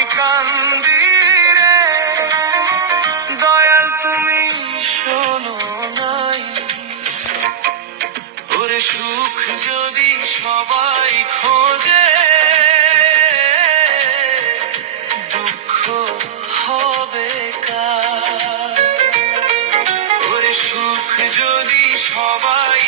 আমি কান্দি রে, দয়াল তুমি শোনো নাই। ওরে সুখ যদি সবাই খোঁজে, দুঃখ হবে কার? ওরে সুখ যদি সবাই